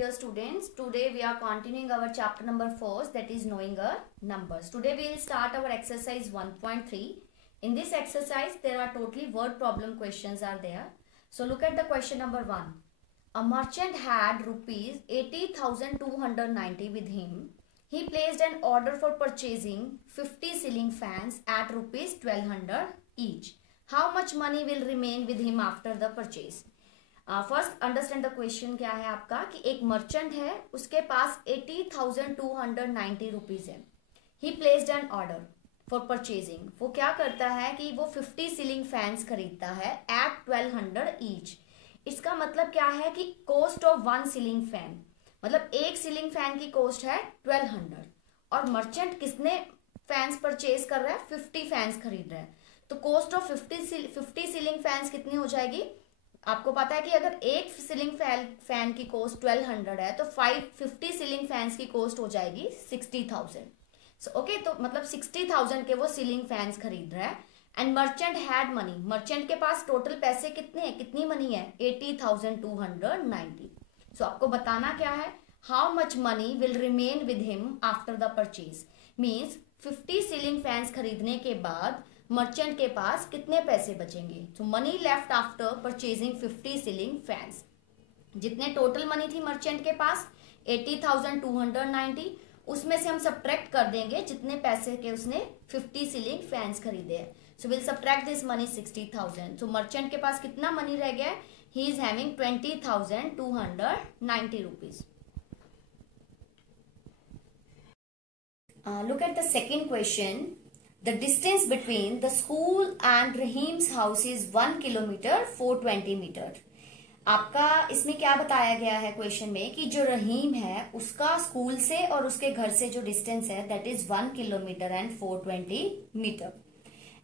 dear students. Today we are continuing our chapter number 4, that is knowing numbers. Today we will start our exercise 1.3. In this exercise there are totally word problem questions are there. So look at the question number 1. A merchant had rupees 80,290 with him. He placed an order for purchasing 50 ceiling fans at rupees 1200 each. How much money will remain with him after the purchase? First understand the question क्या है आपका कि एक merchant है, उसके पास 80,290 rupees है. He placed an order for purchasing. वो क्या करता है कि वो 50 सीलिंग फैंस खरीदता है एट 1200 ईच. इसका मतलब क्या है कि cost of one ceiling fan, मतलब एक सीलिंग फैन की कॉस्ट है 1200 और मर्चेंट कितने फैंस परचेज कर रहा है? 50 फैंस खरीद रहा है. तो कॉस्ट ऑफ 50 सीलिंग फैंस कितनी हो जाएगी? आपको पता है कि अगर एक सीलिंग फैन की कॉस्ट 1200 है तो 50 सीलिंग फैंस की कॉस्ट हो जाएगी 60,000. सो ओके, तो मतलब 60,000 के वो सीलिंग फैंस खरीद रहा है. And merchant had money. Merchant के पास टोटल पैसे कितने हैं, कितनी मनी है? 80,290. सो आपको बताना क्या है? How much money will remain with him after the purchase. Means 50 ceiling fans खरीदने के बाद मर्चेंट के पास कितने पैसे बचेंगे. So money left after purchasing 50 ceiling fans. जितने टोटल मनी थी मर्चेंट के पास 80,290, उसमें से हम सब्ट्रैक्ट कर देंगे जितने पैसे के उसने 50 सीलिंग फैंस खरीदे हैं. So will subtract this money 60,000. So merchant के पास कितना मनी रह गया? He is having 20,290 rupees. Look at the second question. The distance between the school and Rahim's house is 1 kilometer 420 meter. आपका इसमें क्या बताया गया है क्वेश्चन में कि जो रहीम है उसका स्कूल से और उसके घर से जो डिस्टेंस है that is 1 kilometre and 420 metre.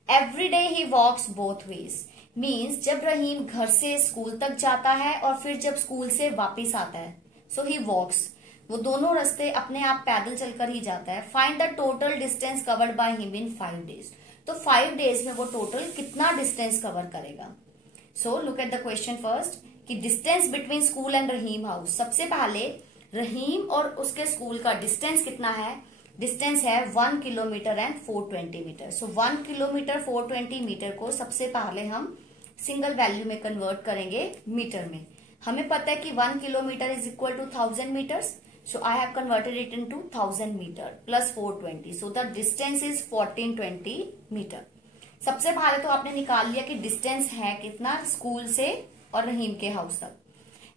Every day he walks both ways. Means जब रहीम घर से स्कूल तक जाता है और फिर जब स्कूल से वापिस आता है सो ही वॉक्स. वो दोनों रास्ते अपने आप पैदल चलकर ही जाता है. Find the total distance covered by him in 5 days. तो 5 डेज में वो टोटल कितना डिस्टेंस कवर करेगा? So look at the question first कि distance between school and Rahim house. सबसे पहले रहीम और उसके स्कूल का डिस्टेंस कितना है? डिस्टेंस है 1 kilometre and 420 metre. So 1 kilometre 420 metre को सबसे पहले हम सिंगल वैल्यू में कन्वर्ट करेंगे मीटर में. हमें पता है कि 1 kilometre is equal to 1000 metres. So I have converted it into 1000 meter plus 420. So the distance is 1420 meter. सबसे पहले तो आपने निकाल लिया कि डिस्टेंस है कितना स्कूल से और रहीम के हाउस तक.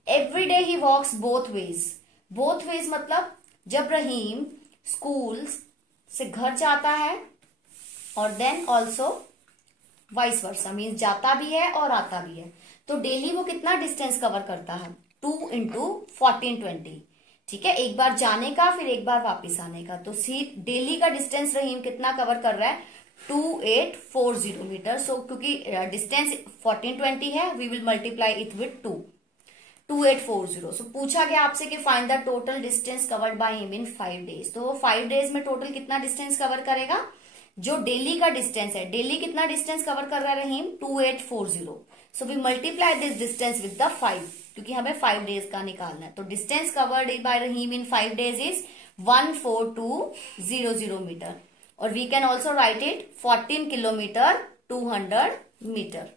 Every day he walks both ways. Both ways मतलब जब रहीम स्कूल से घर जाता है और then also vice versa, means जाता भी है और आता भी है. तो डेली वो कितना डिस्टेंस कवर करता है? 2 into 1420. ठीक है, एक बार जाने का फिर एक बार वापस आने का. तो डेली का डिस्टेंस रहीम कितना कवर कर रहा है? 2840 मीटर. सो क्योंकि डिस्टेंस 1420 है we will multiply it with 2840. So पूछा गया आपसे कि find the total distance covered by him in 5 days. तो 5 डेज में टोटल कितना डिस्टेंस कवर करेगा? जो डेली का डिस्टेंस है, डेली कितना डिस्टेंस कवर कर रहा है Rahim? 2840. So we multiply this distance with the 5 क्योंकि हमें 5 डेज का निकालना है. तो distance covered by Rahim in 5 days is 14200 metre. और we can also write it 14 kilometre 200 metre.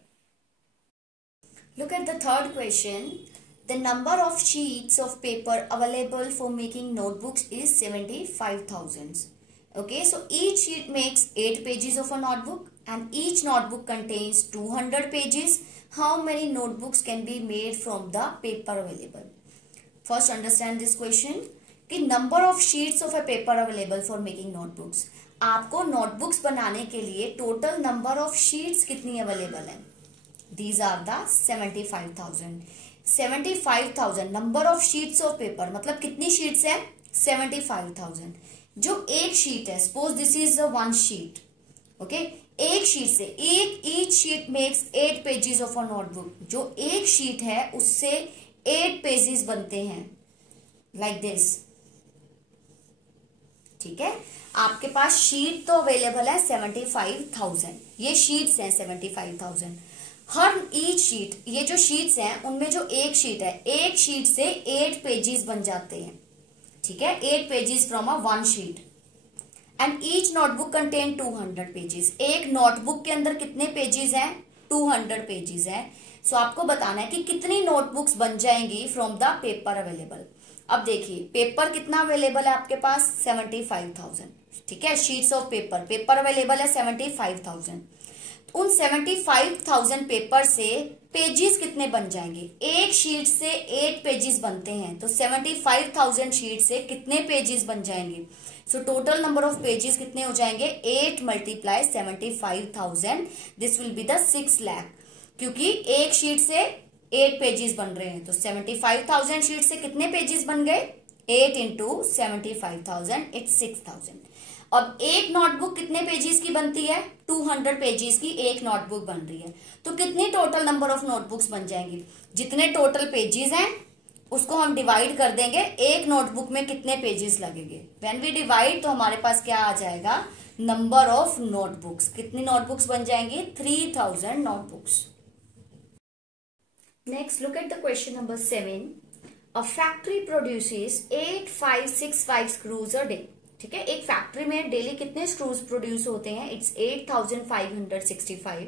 Look at the third question. The number of sheets of paper available for making notebooks is 75,000. Okay, so each sheet makes 8 pages of a notebook and each notebook contains 200 pages. How many notebooks can be made from the paper available? First understand this question कि number of sheets of a paper available for making notebooks. आपको notebooks बनाने के लिए total number of sheets कितनी available है? These are the 75,000. 75,000 number of sheets of paper मतलब कितनी sheets है? 75,000. जो एक शीट है, suppose this is the 1 sheet. Okay, एक शीट से each sheet makes 8 pages of a notebook. जो एक शीट है उससे 8 पेजेस बनते हैं लाइक दिस. ठीक है, आपके पास शीट तो अवेलेबल है 75,000. ये शीट्स हैं 75,000. हर ईच शीट, ये जो शीट्स हैं उनमें जो एक शीट है, एक शीट से 8 पेजेस बन जाते हैं, ठीक है, 8 pages from a one sheet. And each notebook contain 200 pages. एक नोटबुक के अंदर कितने पेजेस हैं? 200 पेजेस है। सो आपको बताना है कि कितनी नोटबुक्स बन जाएंगी फ्रॉम द पेपर अवेलेबल। अब देखिए पेपर कितना अवेलेबल है आपके पास? 75,000, ठीक है, sheets of paper, paper available है 75,000। उन 75,000 पेपर से पेजेस कितने बन जाएंगे? एक शीट से 8 पेजेस बनते हैं, तो 75,000 शीट से कितने पेजेस बन जाएंगे? So total number of pages कितने हो जाएंगे? 8 × 75,000, this will be the 6 lakh, क्योंकि एक शीट से 8 पेजेस बन रहे हैं, तो 75,000 शीट से कितने पेजेस बन गए? 8 × 75,000, इट्स 6,000। अब एक नोटबुक कितने पेजेस की बनती है? 200 पेजेस की एक नोटबुक बन रही है, तो कितनी टोटल नंबर ऑफ नोटबुक्स बन जाएंगी? जितने टोटल पेजेस हैं उसको हम डिवाइड कर देंगे, एक नोटबुक में कितने पेजेस लगेंगे। व्हेन वी डिवाइड तो हमारे पास क्या आ जाएगा? Number of notebooks. कितनी नोटबुक्स बन जाएंगी? 3000 notebooks. Next look at the question number 7। A factory produces 8565 screws a day, ठीक है, एक फैक्ट्री में डेली कितने स्क्रूज प्रोड्यूस होते हैं? It's 8565।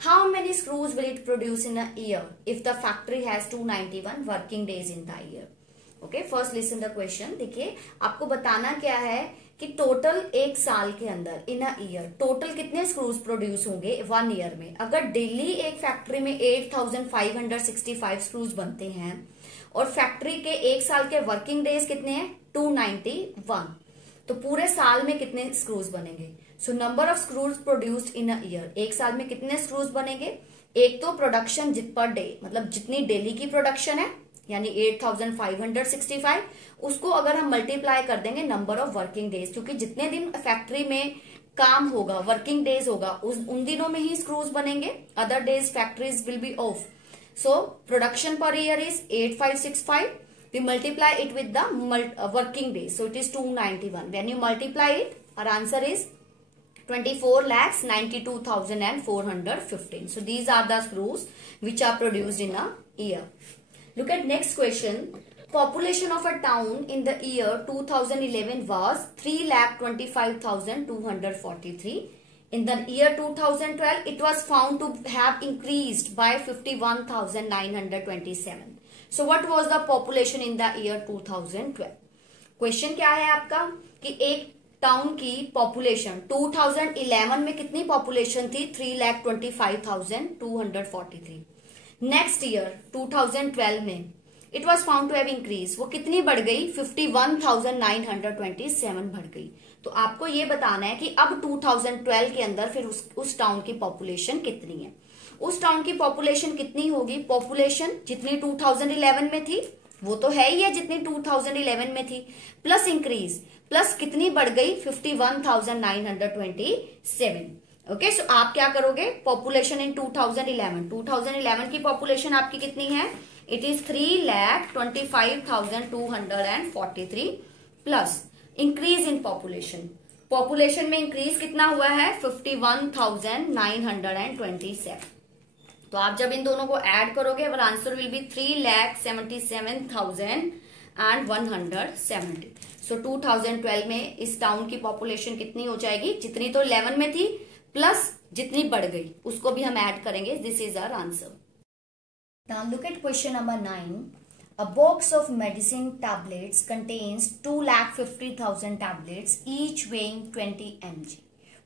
How many screws will it produce in a year if the factory has 291 working days in the year? Okay, first listen the question. देखिए आपको बताना क्या है कि टोटल एक साल के अंदर, इन अ ईयर, टोटल कितने स्क्रूज प्रोड्यूस होंगे 1 ईयर में। अगर डेली एक फैक्ट्री में 8565 स्क्रूज बनते हैं और फैक्ट्री के एक साल के वर्किंग डेज कितने हैं? 291, तो पूरे साल में कितने स्क्रूज बनेंगे? So number of screws produced in a year, एक साल में कितने स्क्रूज बनेंगे? एक तो प्रोडक्शन पर डे, मतलब जितनी डेली की प्रोडक्शन है यानी 8565, उसको अगर हम मल्टीप्लाई कर देंगे नंबर ऑफ वर्किंग डेज, क्योंकि जितने दिन फैक्ट्री में काम होगा, वर्किंग डेज होगा, उन दिनों में ही स्क्रूज बनेंगे, other days factories will be of. So production per year is 8565, we multiply it with the working days, so it is 291. When you multiply it, our answer is 24,92,415. So these are the screws which are produced in a year. Look at next question. Population of a town in the year 2011 was 3,25,243. In the year 2012, it was found to have increased by 51,927. So what was the population in the year 2012? Question क्या है आपका कि एक town की population 2011 में कितनी population थी? 3,25,243। Next year 2012 में it was found to have increase, वो कितनी बढ़ गई? 51,927 बढ़ गई। तो आपको ये बताना है कि अब 2012 के अंदर फिर उस टाउन की पॉपुलेशन कितनी है। उस टाउन की पॉपुलेशन कितनी होगी? पॉपुलेशन जितनी 2011 में थी वो तो है ही है जितनी 2011 में थी, प्लस इंक्रीज, प्लस कितनी बढ़ गई? 51,927। ओके, सो आप क्या करोगे? पॉपुलेशन इन 2011 की पॉपुलेशन आपकी कितनी है? It is 3,25,243 plus increase in population, population में इंक्रीज कितना हुआ है? 51,927। तो आप जब इन दोनों को ऐड करोगे और आंसर विल बी 3,77,170। सो 2012 में इस टाउन की पॉपुलेशन कितनी हो जाएगी? जितनी तो 11 में थी प्लस जितनी बढ़ गई उसको भी हम ऐड करेंगे। This is our answer. Now look at question number 9। A box of medicine tablets contains 2,50,000 tablets, each weighing 20 mg.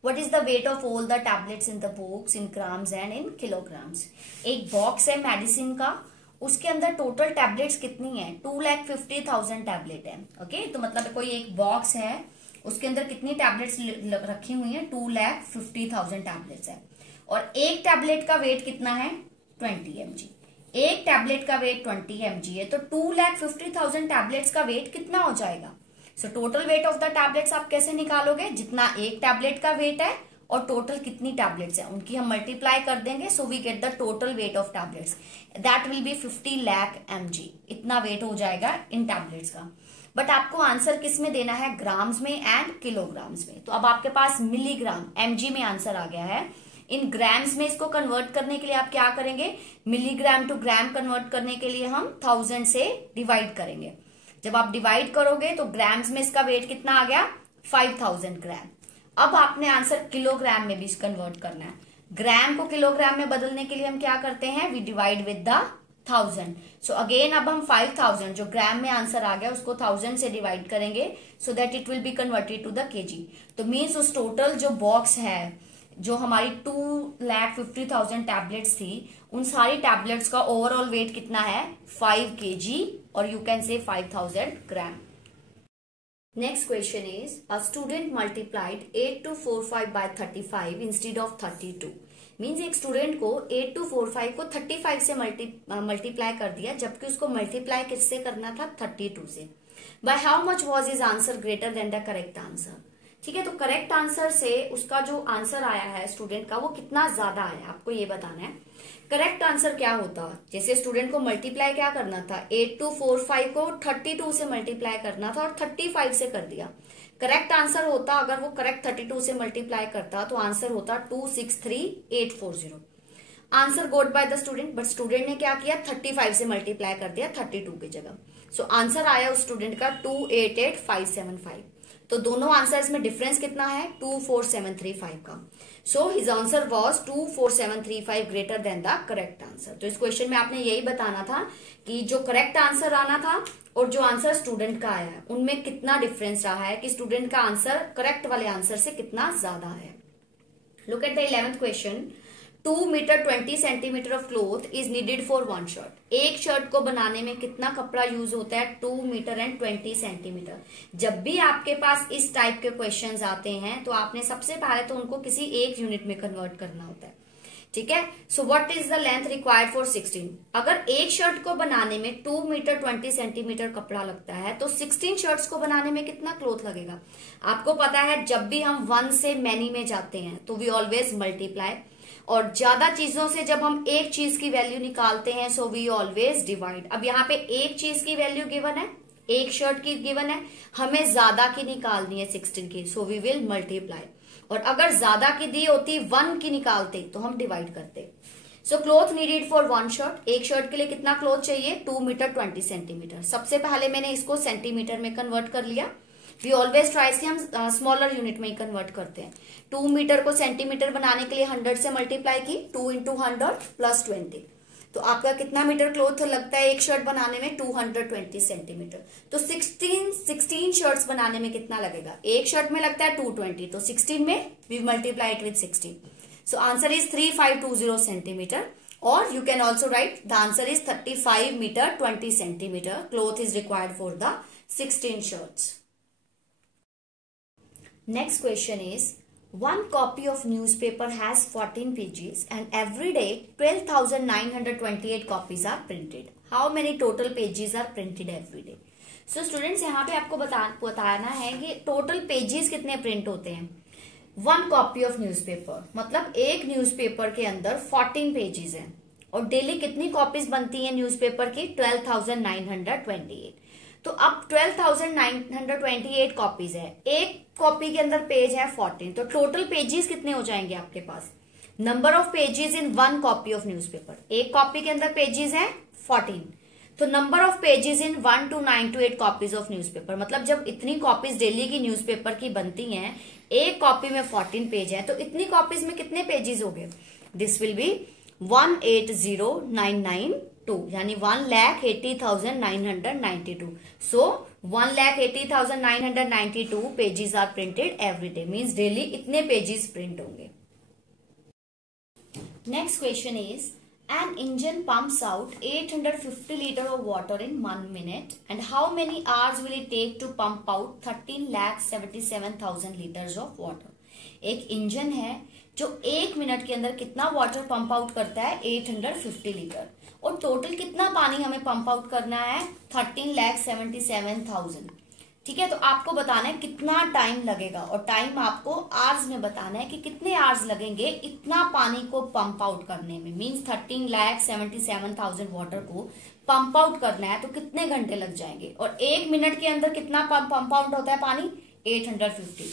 What is the weight of all the tablets in the box in grams and in kilograms? एक box है medicine का, उसके अंदर total tablets कितनी है? 2,50,000 tablet है। Okay, तो मतलब कोई एक बॉक्स है उसके अंदर कितनी टैबलेट्स रखी हुई है? 2,50,000 टैबलेट्स है, और एक टैबलेट का वेट कितना है? 20 mg। एक टैबलेट का वेट 20 mg है, तो 2,50,000 टैबलेट्स का वेट कितना हो जाएगा? So total weight of the tablets आप कैसे निकालोगे? जितना एक टैबलेट का वेट है और टोटल कितनी टैबलेट्स है उनकी हम मल्टीप्लाई कर देंगे, so we get the total weight of tablets, that will be 50 lakh mg। इतना वेट हो जाएगा इन टैबलेट्स का। बट आपको आंसर किस में देना है? ग्राम्स में एंड किलोग्राम्स में। तो अब आपके पास मिलीग्राम, mg में आंसर आ गया है। इन ग्राम्स में इसको कन्वर्ट करने के लिए आप क्या करेंगे, मिलीग्राम टू ग्राम कन्वर्ट करने के लिए हम 1000 से डिवाइड करेंगे। जब आप डिवाइड करोगे तो ग्राम्स में इसका वेट कितना आ गया, 5000 ग्राम। अब आपने आंसर किलोग्राम में भी कन्वर्ट करना है। ग्राम को किलोग्राम में बदलने के लिए हम क्या करते हैं, we divide with the 1000। So again अब हम 5000 जो ग्राम में आंसर आ गया उसको 1000 से डिवाइड करेंगे so that it will be converted to the KG. तो मीन्स उस टोटल जो बॉक्स है, जो हमारी 2,50,000 टैबलेट्स थी, उन सारी टैबलेट्स का ओवरऑल वेट कितना है, 5 kg और you can say 5000 gram. Next question is, a student multiplied 8245 by 35 instead of 32. Means एक स्टूडेंट को 8245 को 35 से मल्टीप्लाई कर दिया, जबकि उसको मल्टीप्लाई किससे करना था, 32 से। By how much was is answer greater than the correct answer. ठीक है, तो करेक्ट आंसर से उसका जो आंसर आया है स्टूडेंट का वो कितना ज्यादा आया, आपको ये बताना है। करेक्ट आंसर क्या होता, जैसे स्टूडेंट को मल्टीप्लाई क्या करना था, 8245 को 32 से मल्टीप्लाई करना था और 35 से कर दिया। करेक्ट आंसर होता, अगर वो करेक्ट 32 से मल्टीप्लाई करता तो आंसर होता 263840। Answer got by the student, but student ने क्या किया, 35 से मल्टीप्लाई कर दिया 32 की जगह। सो आंसर आया उस स्टूडेंट का 288575। तो दोनों आंसर्स में डिफरेंस कितना है, 24735 का। So his answer was 24735 greater than the correct answer. तो इस क्वेश्चन में आपने यही बताना था कि जो करेक्ट आंसर आना था और जो आंसर स्टूडेंट का आया है उनमें कितना डिफरेंस रहा है, कि स्टूडेंट का आंसर करेक्ट वाले आंसर से कितना ज्यादा है। Look at the 11th question. 2 metre 20 centimetre of cloth is needed for 1 shirt. एक शर्ट को बनाने में कितना कपड़ा यूज होता है, 2 मीटर एंड 20 सेंटीमीटर। जब भी आपके पास इस टाइप के क्वेश्चंस आते हैं तो आपने सबसे पहले तो उनको किसी एक यूनिट में कन्वर्ट करना होता है। ठीक है, so what is the length required for 16। अगर एक शर्ट को बनाने में 2 मीटर 20 सेंटीमीटर कपड़ा लगता है तो 16 शर्ट्स को बनाने में कितना क्लोथ लगेगा। आपको पता है जब भी हम 1 से मैनी में जाते हैं तो वी ऑलवेज मल्टीप्लाई, और ज्यादा चीजों से जब हम एक चीज की वैल्यू निकालते हैं सो वी ऑलवेज डिवाइड। अब यहाँ पे एक चीज की वैल्यू गिवन है, एक शर्ट की गिवन है, हमें ज्यादा की निकालनी है 16 की, सो वी विल मल्टीप्लाई। और अगर ज्यादा की दी होती 1 की निकालते तो हम डिवाइड करते। सो क्लोथ नीडेड फॉर 1 शर्ट, एक शर्ट के लिए कितना क्लोथ चाहिए, 2 मीटर 20 सेंटीमीटर। सबसे पहले मैंने इसको सेंटीमीटर में कन्वर्ट कर लिया। वी ऑलवेज ट्राइज कि हम स्मॉलर यूनिट में ही कन्वर्ट करते हैं। 2 मीटर को सेंटीमीटर बनाने के लिए 100 से मल्टीप्लाई की, 2 इंटू 100 प्लस 20। तो आपका कितना मीटर क्लोथ लगता है एक शर्ट बनाने में, 220 सेंटीमीटर। तो 16 शर्ट्स बनाने में कितना लगेगा, एक शर्ट में लगता है 220, तो 16 में we multiply it with 16। So answer is 3520 centimetre, और you can also write the answer is 35 metre 20 centimetre cloth is required for the 16 shirts. Next question is, one copy of newspaper has 14 pages and every day 12,928 copies are printed. How many total pages are printed every day? So students यहाँ पे आपको बताना है कि total pages कितने print होते हैं। 1 copy of newspaper मतलब एक न्यूज़पेपर के अंदर 14 पेजेस हैं, और डेली कितनी कॉपीज बनती हैं न्यूज़पेपर की, 12,928। तो अब 12,928 कॉपीज है, एक कॉपी के अंदर पेज है 14, तो टोटल पेजेस कितने हो जाएंगे आपके पास, number of pages in 1 copy of newspaper. एक कॉपी के अंदर पेजेस है 14, तो number of pages in 1 to 9 to 8 copies of newspaper. मतलब जब इतनी कॉपीज डेली की न्यूज़पेपर की बनती हैं, एक कॉपी में 14 पेज है, तो इतनी कॉपीज में कितने पेजेस हो गए, दिस विल बी 180,992, यानी 1,80,992। So 1,80,992 pages are printed every day, means daily इतने पेजेस प्रिंट होंगे। Next question is, an engine pumps out 850 liters of water in 1 minute and how many hours will it take to pump out 13,77,000 liters of water। एक engine है जो 1 minute के अंदर कितना water pump out करता है, 850 litre, और total कितना पानी हमें पंप आउट करना है, 13,77,000। ठीक है, तो आपको बताना है कितना टाइम लगेगा, और टाइम आपको आवर्स में बताना है कि कितने आवर्स लगेंगे इतना पानी को पंप आउट करने में। मींस 13,77,000 वाटर को पंप आउट करना है तो कितने घंटे लग जाएंगे, और 1 मिनट के अंदर कितना पंप आउट होता है पानी, 850।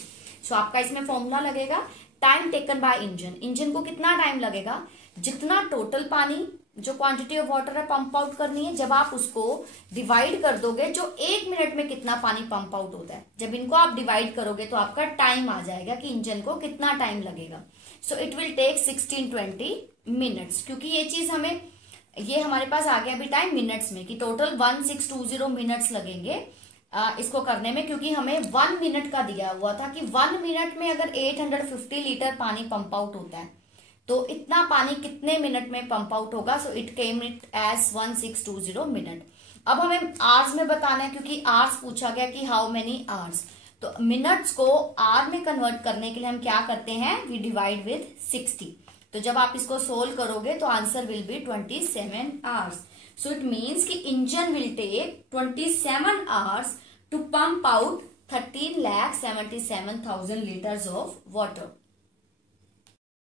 सो आपका इसमें फॉर्मूला लगेगा time taken by engine, engine को कितना टाइम लगेगा, जितना टोटल पानी जो क्वांटिटी ऑफ वाटर है पंप आउट करनी है, जब आप उसको डिवाइड कर दोगे जो 1 मिनट में कितना पानी पंप आउट होता है, जब इनको आप डिवाइड करोगे तो आपका टाइम आ जाएगा कि इंजन को कितना टाइम लगेगा। So it will take 1620 minutes, क्योंकि ये चीज हमें, ये हमारे पास आ गया अभी टाइम मिनट्स में कि टोटल 1620 मिनट्स लगेंगे इसको करने में, क्योंकि हमें 1 मिनट का दिया हुआ था कि 1 मिनट में अगर 850 लीटर पानी पंप आउट होता है तो इतना पानी कितने मिनट में पंप आउट होगा। So it came it as 1620 minute. अब हमें आवर्स में बताना है, क्योंकि आवर्स पूछा गया कि हाउ मेनी आवर्स, तो मिनट्स को आवर में कन्वर्ट करने के लिए हम क्या करते हैं, वी डिवाइड विद 60। तो जब आप इसको सोल्व करोगे तो answer will be 27 hours. So it means कि engine will take 27 hours to pump out 13,77,000 litres of water.